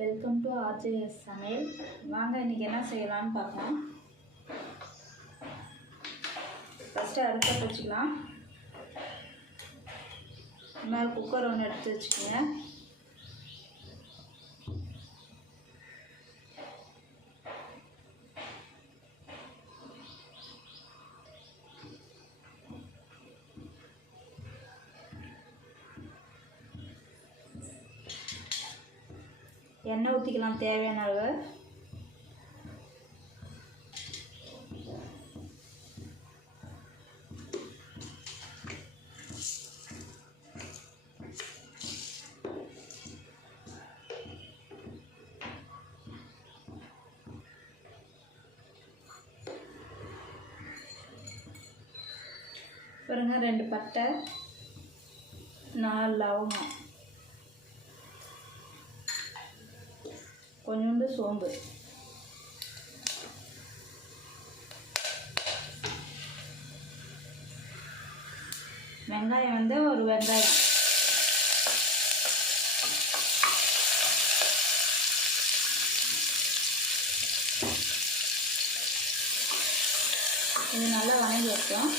Welcome to RJ's சமையல். வாங்க இன்றைக்கி என்ன செய்யலான்னு பார்க்கலாம். ஃபஸ்ட்டு அடுப்பை வச்சுக்கலாம். மேலே குக்கர் ஒன்று எடுத்து வச்சுக்கோங்க. எண்ணெய் ஊற்றிக்கலாம் தேவையான அளவு. பாருங்க, 2 பட்டை, 4 லவங்கம், கொஞ்சோண்டு சோம்பு, வெங்காயம் வந்து ஒரு வெங்காயம், இது நல்லா வணங்கி வைக்கும்.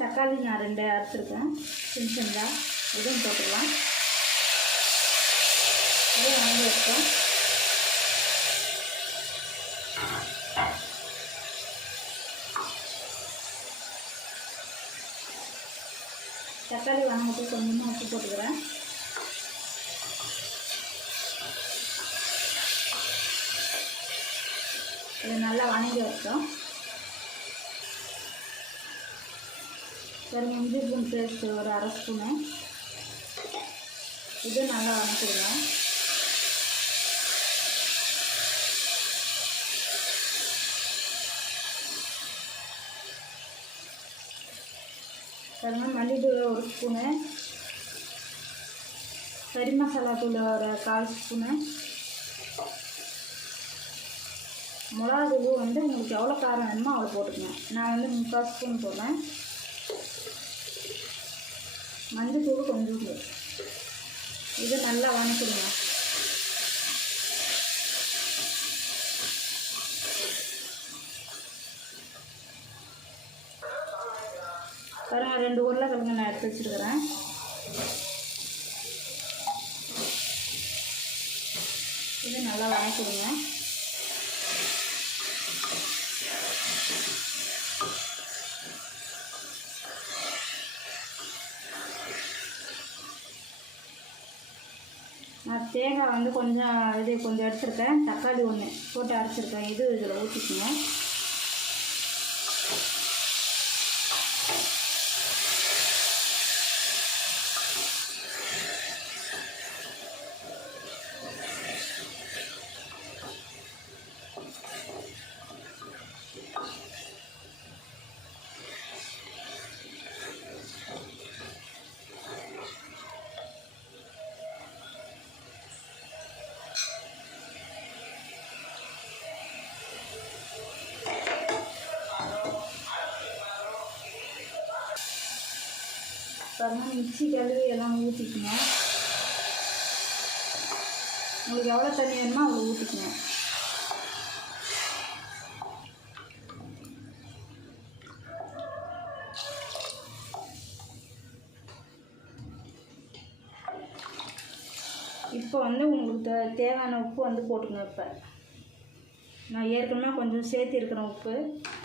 தக்காளி நான் 2 அரைச்சிருக்கேன் சின்ன சின்னதாக. இதுவும் போட்டுக்கலாம். இதுவும் வணங்கி வைப்போம். தக்காளி வணங்கிட்டு கொஞ்சமாக உப்பு போட்டுக்கிறேன். இது நல்லா வணங்கி வைப்போம். பாருங்க, இஞ்சி பூண்டு பேஸ்ட்டு ஒரு 1/2 ஸ்பூனு. இது நல்லா வணக்கிடுங்க. பாருங்க, மல்லித்தூள் 1 ஸ்பூனு, கறி மசாலா தூள் ஒரு 1/4 ஸ்பூனு, மிளகாத்தூள் வந்து உங்களுக்கு எவ்வளோ காரம் வேணுமோ அவ்வளோ போட்டுக்கங்க. நான் வந்து 3/4 ஸ்பூன் போடுறேன். மஞ்சள் தூள் கொஞ்சோண்டு. இது நல்லா வணக்கிடுங்க. பாருங்க, 2 உருளைக்கிழங்கு நான் எடுத்து வச்சுருக்கிறேன். இது நல்லா வணக்கிடுங்க. நான் தேங்காய் வந்து கொஞ்சம் எடுத்துருக்கேன். தக்காளி 1 போட்டு அரைச்சிருக்கேன். இது இதில் ஊற்றிக்கோங்க. பாருங்க, மிக்ஸி கழுவி எல்லாம் ஊற்றிக்கங்க. உங்களுக்கு எவ்வளோ தண்ணி வேணுமோ அவ்வளோ ஊற்றிக்கங்க. இப்போ வந்து உங்களுக்கு தேவையான உப்பு வந்து போட்டுக்கங்க. இப்போ நான் ஏற்கனவே கொஞ்சம் சேர்த்து இருக்கிற உப்பு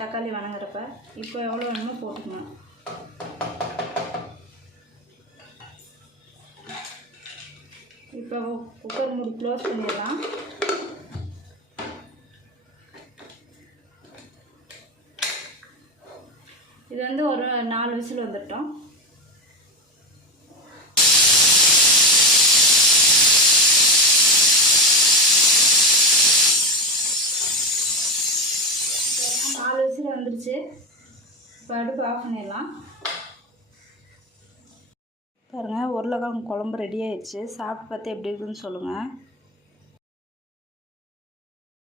தக்காளி வணங்குறப்ப இப்போ எவ்வளோ வேணுமோ போட்டுக்கணும். இப்போ குக்கர் மூடி க்ளோஸ் பண்ணிடலாம். இது வந்து ஒரு 4 விசில் வந்துட்டோம். வந்துருச்சு. இப்போ அடுப்பு ஆஃப் பண்ணிடலாம். பாருங்கள், உருளைக்கிழங்கு குழம்பு ரெடி ஆயிடுச்சு. சாப்பிட்டு பார்த்து எப்படி இருக்குதுன்னு சொல்லுங்கள்.